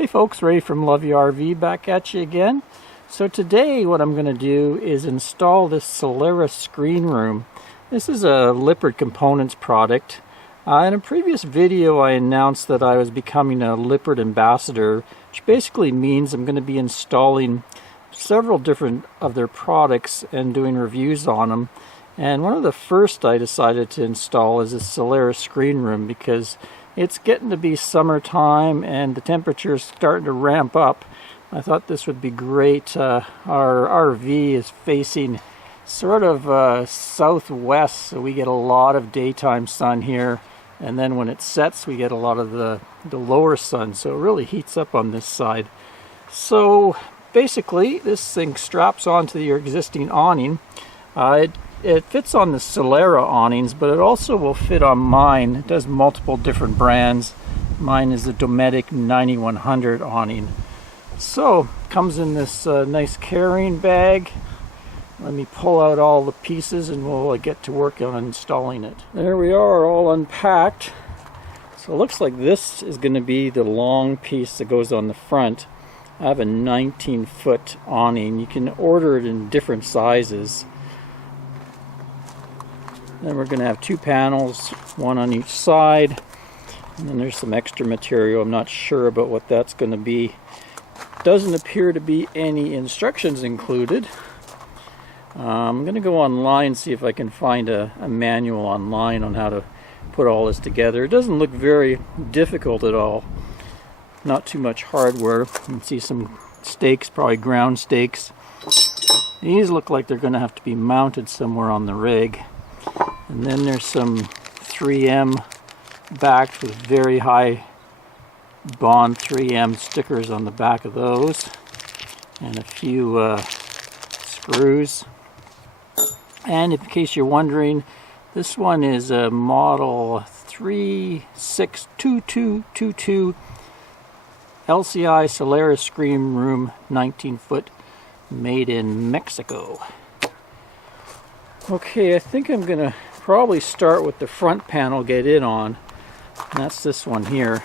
Hey folks, Ray from Love You RV back at you again. So today what I'm going to do is install this Solera screen room. This is a Lippert Components product. In a previous video I announced that I was becoming a Lippert ambassador, which basically means I'm going to be installing several different of their products and doing reviews on them. And one of the first I decided to install is a Solera screen room because it's getting to be summertime and the temperature is starting to ramp up. I thought this would be great. Our RV is facing sort of southwest, so we get a lot of daytime sun here, and then when it sets we get a lot of the lower sun, so it really heats up on this side. So basically this thing straps onto your existing awning. It fits on the Solera awnings, but it also will fit on mine. It does multiple different brands. Mine is the Dometic 9100 awning. So, comes in this nice carrying bag. Let me pull out all the pieces and we'll get to work on installing it. There we are, all unpacked. So it looks like this is going to be the long piece that goes on the front. I have a 19-foot awning. You can order it in different sizes. Then we're going to have two panels, one on each side, and then there's some extra material. I'm not sure about what that's going to be. Doesn't appear to be any instructions included. I'm going to go online and see if I can find a manual online on how to put all this together. It doesn't look very difficult at all. Not too much hardware. You can see some stakes, probably ground stakes. These look like they're going to have to be mounted somewhere on the rig. And then there's some 3M backed with very high bond 3M stickers on the back of those, and a few screws. And in case you're wondering, this one is a model 362222 LCI Solera screen room, 19-foot, made in Mexico. Okay, I think I'm gonna probably start with the front panel, get it on. And that's this one here.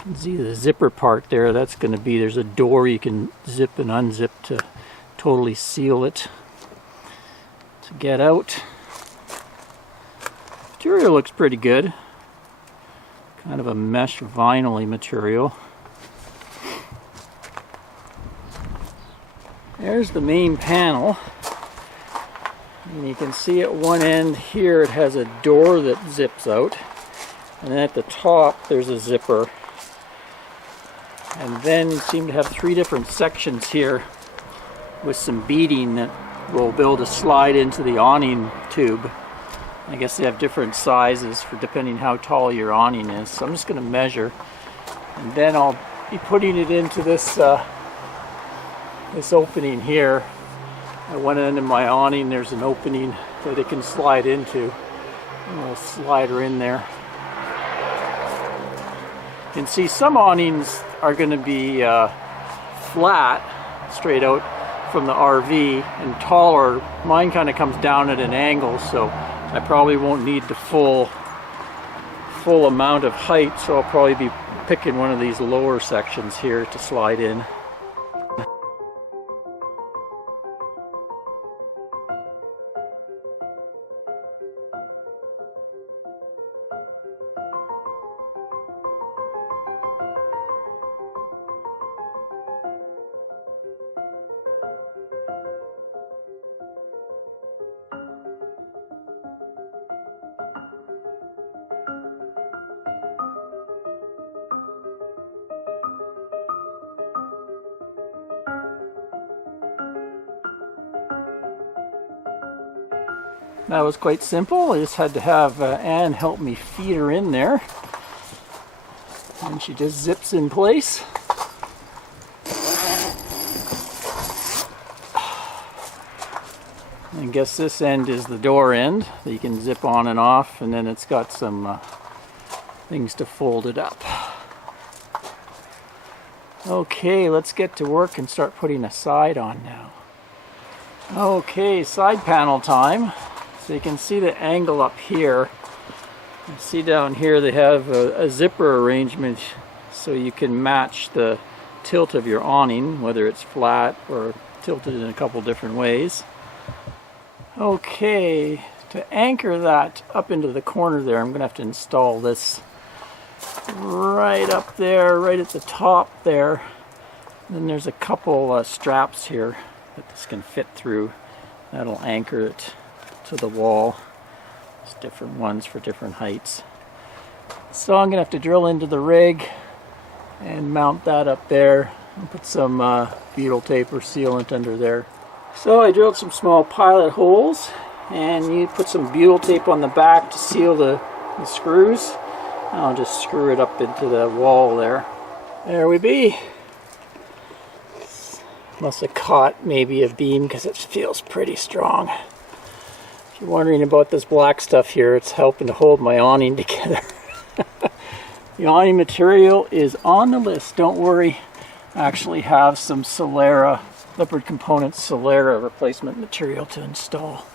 You can see the zipper part there. That's going to be, there's a door you can zip and unzip to totally seal it to get out. Material looks pretty good. Kind of a mesh vinyl-y material. There's the main panel. And you can see at one end here it has a door that zips out, and then at the top there's a zipper, and then you seem to have three different sections here with some beading that will be able to slide into the awning tube. I guess they have different sizes for depending how tall your awning is, so I'm just going to measure, and then I'll be putting it into this this opening here. At one end of my awning there's an opening that it can slide into, and we'll slide her in there. You can see some awnings are going to be flat, straight out from the RV, and taller. Mine kind of comes down at an angle, so I probably won't need the full amount of height, so I'll probably be picking one of these lower sections here to slide in. That was quite simple. I just had to have Anne help me feed her in there, and she just zips in place. I guess this end is the door end that you can zip on and off, and then it's got some things to fold it up. Okay, let's get to work and start putting a side on now. Okay, side panel time. So you can see the angle up here. You see down here they have a zipper arrangement so you can match the tilt of your awning, whether it's flat or tilted in a couple different ways. Okay, to anchor that up into the corner there, I'm going to have to install this right up there, right at the top there. And then there's a couple straps here that this can fit through. That'll anchor it to the wall. There's different ones for different heights. So I'm going to have to drill into the rig and mount that up there and put some butyl tape or sealant under there. So I drilled some small pilot holes, and you put some butyl tape on the back to seal the screws. I'll just screw it up into the wall there. There we be. Must have caught maybe a beam because it feels pretty strong. If you're wondering about this black stuff here, it's helping to hold my awning together. The awning material is on the list, don't worry. I actually have some Solera, Lippert Components Solera replacement material to install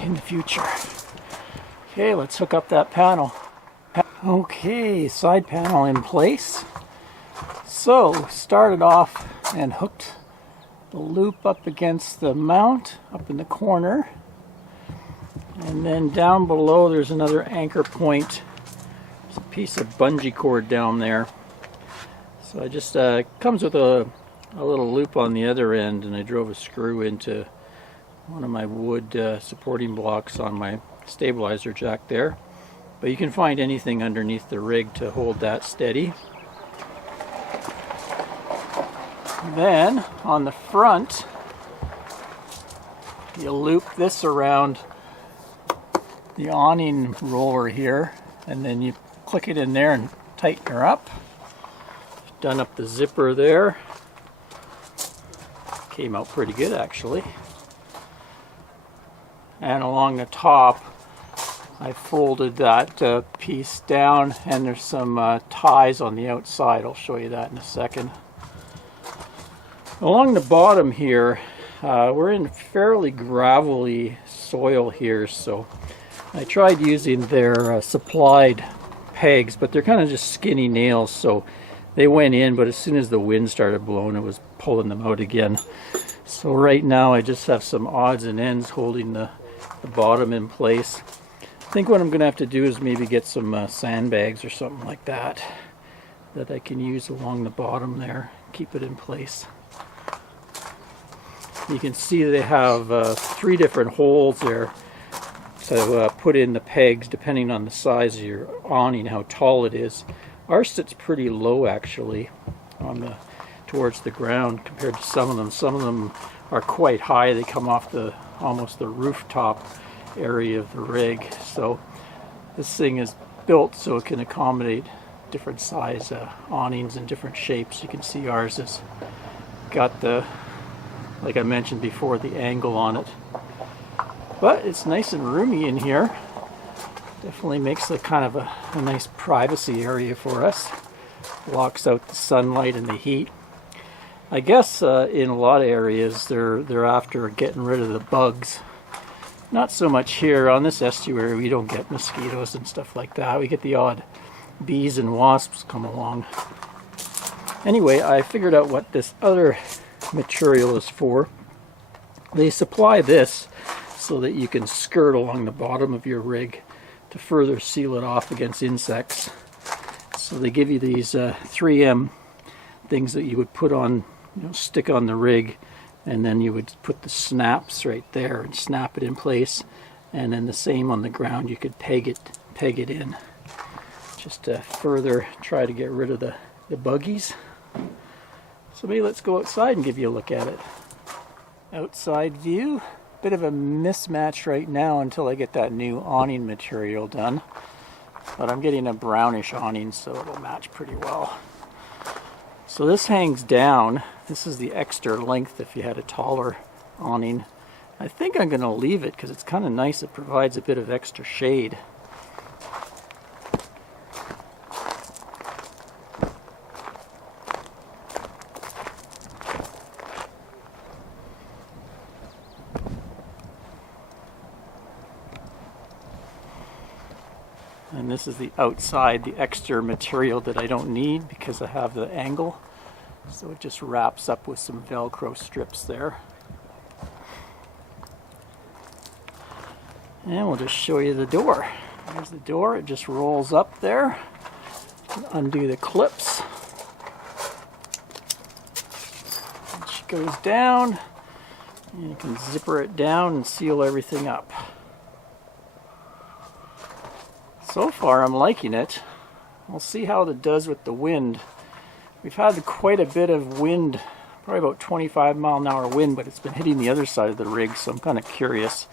in the future. Okay, let's hook up that panel. Okay, side panel in place. So, started off and hooked the loop up against the mount up in the corner. And then down below there's another anchor point. There's a piece of bungee cord down there. So I just, comes with a little loop on the other end, and I drove a screw into one of my wood supporting blocks on my stabilizer jack there. But you can find anything underneath the rig to hold that steady. Then on the front, you loop this around the awning roller here, and then you click it in there and tighten her up. Done up the zipper there. Came out pretty good actually. And along the top, I folded that piece down, and there's some ties on the outside. I'll show you that in a second. Along the bottom here, we're in fairly gravelly soil here, so I tried using their supplied pegs, but they're kind of just skinny nails, so they went in, but as soon as the wind started blowing, it was pulling them out again. So right now I just have some odds and ends holding the bottom in place. I think what I'm going to have to do is maybe get some sandbags or something like that I can use along the bottom there, keep it in place. You can see they have 3 different holes there to put in the pegs depending on the size of your awning, how tall it is. Ours sits pretty low actually on towards the ground compared to some of them. Some of them are quite high. They come off almost the rooftop area of the rig. So this thing is built so it can accommodate different size awnings and different shapes. You can see ours has got the, like I mentioned before, the angle on it. But it's nice and roomy in here. Definitely makes a kind of a nice privacy area for us. Blocks out the sunlight and the heat. I guess in a lot of areas they're after getting rid of the bugs. Not so much here on this estuary. We don't get mosquitoes and stuff like that. We get the odd bees and wasps come along. Anyway, I figured out what this other material is for. They supply this so that you can skirt along the bottom of your rig to further seal it off against insects. So they give you these 3M things that you would put on, stick on the rig, and then you would put the snaps right there and snap it in place, and then the same on the ground. You could peg it in, just to further try to get rid of the buggies. So maybe let's go outside and give you a look at it. Outside view. Bit of a mismatch right now until I get that new awning material done. But I'm getting a brownish awning, so it'll match pretty well. So this hangs down. This is the extra length if you had a taller awning. I think I'm going to leave it because it's kind of nice. It provides a bit of extra shade. and this is the outside, the extra material that I don't need because I have the angle. So it just wraps up with some Velcro strips there. And we'll just show you the door. There's the door, it just rolls up there. Undo the clips. It goes down, and you can zipper it down and seal everything up. So far I'm liking it. We'll see how it does with the wind. We've had quite a bit of wind, probably about 25-mile-an-hour wind, but it's been hitting the other side of the rig, so I'm kind of curious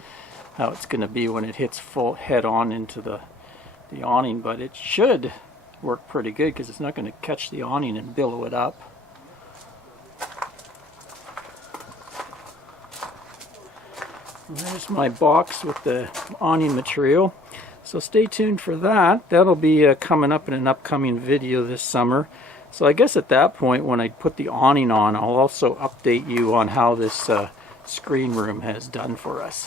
how it's going to be when it hits full head-on into the awning. But it should work pretty good because it's not going to catch the awning and billow it up. And there's my box with the awning material. So stay tuned for that. That'll be coming up in an upcoming video this summer. So I guess at that point when I put the awning on, I'll also update you on how this screen room has done for us.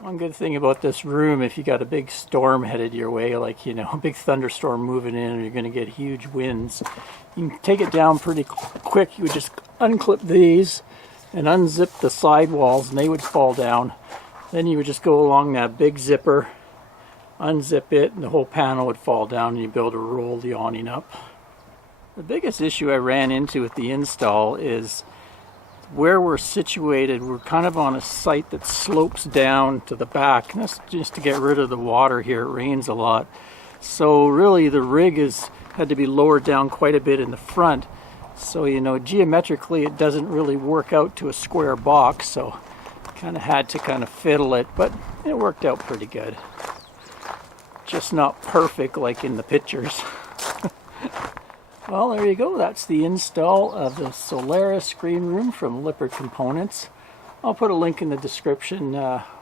One good thing about this room, if you got a big storm headed your way, like, you know, a big thunderstorm moving in and you're going to get huge winds, you can take it down pretty quick. You would just unclip these and unzip the sidewalls and they would fall down. Then you would just go along that big zipper, unzip it, and the whole panel would fall down and you'd be able to roll the awning up. The biggest issue I ran into with the install is where we're situated. We're kind of on a site that slopes down to the back, and that's just to get rid of the water here. It rains a lot, so really the rig had to be lowered down quite a bit in the front, so you know, geometrically it doesn't really work out to a square box, so kind of had to kind of fiddle it, but it worked out pretty good. Just not perfect like in the pictures. Well, there you go. That's the install of the Solera screen room from Lippert Components. I'll put a link in the description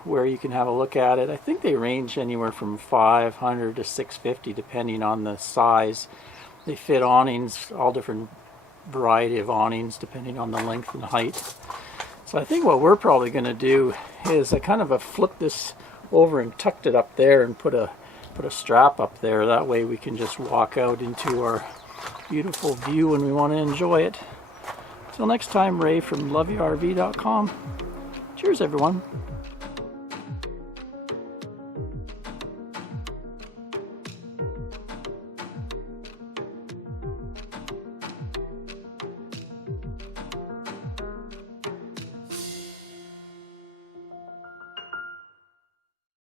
where you can have a look at it. I think they range anywhere from $500 to $650 depending on the size. They fit awnings, all different variety of awnings depending on the length and height. So I think what we're probably going to do is I kind of flip this over and tucked it up there and put a strap up there. That way we can just walk out into our beautiful view when we want to enjoy it. Till next time, Ray from loveyourrv.com. Cheers, everyone.